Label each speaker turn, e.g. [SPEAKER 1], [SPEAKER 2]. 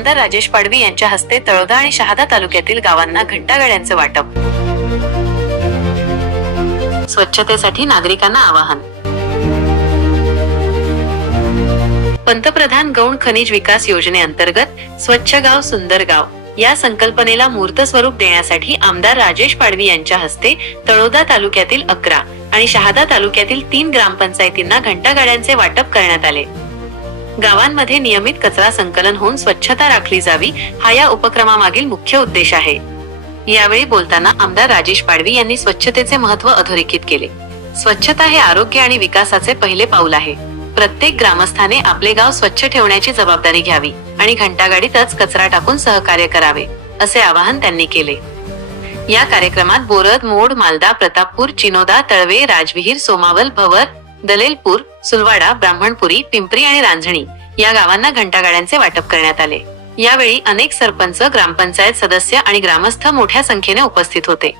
[SPEAKER 1] आमदार राजेश पाडवी यांच्या हस्ते तळोदा आणि शहादा तालुक्यातील गावांना घंटागाड्यांचे वाटप. स्वच्छतेसाठी नागरिकांना आवाहन. पंतप्रधान गौण खनिज विकास योजनेअंतर्गत स्वच्छ गाव सुंदर गाव या संकल्पनेला मूर्त स्वरूप देण्यासाठी आमदार राजेश पाडवी यांच्या हस्ते तळोदा तालुक्यातील अकरा आणि शहादा तालुक्यातील तीन ग्रामपंचायतींना घंटागाड्यांचे वाटप करण्यात आले. गावांमध्ये नियमित कचरा संकलन होऊन स्वच्छता राखली जावी हा या उपक्रमामागील मुख्य उद्देश आहे. यावेळी बोलताना आमदार राजेश पाडवी यांनी स्वच्छतेचे महत्त्व अधोरेखित केले. स्वच्छता हे आरोग्य आणि विकासाचे पहिले पाऊल आहे. प्रत्येक ग्रामस्थाने आपले गाव स्वच्छ ठेवण्याची जबाबदारी घ्यावी आणि घंटागाडीतच कचरा टाकून सहकार्य करावे असे आवाहन त्यांनी केले. या कार्यक्रमात बोरद मोड मालदा प्रतापपूर चिनोदा तळवे राजविहीर सोमावल भवर दलेलपूर सुलवाडा ब्राह्मणपुरी पिंपरी आणि रांजणी या गावांना घंटागाड्यांचे वाटप करण्यात आले. यावेळी अनेक सरपंच ग्रामपंचायत सदस्य आणि ग्रामस्थ मोठ्या संख्येने उपस्थित होते.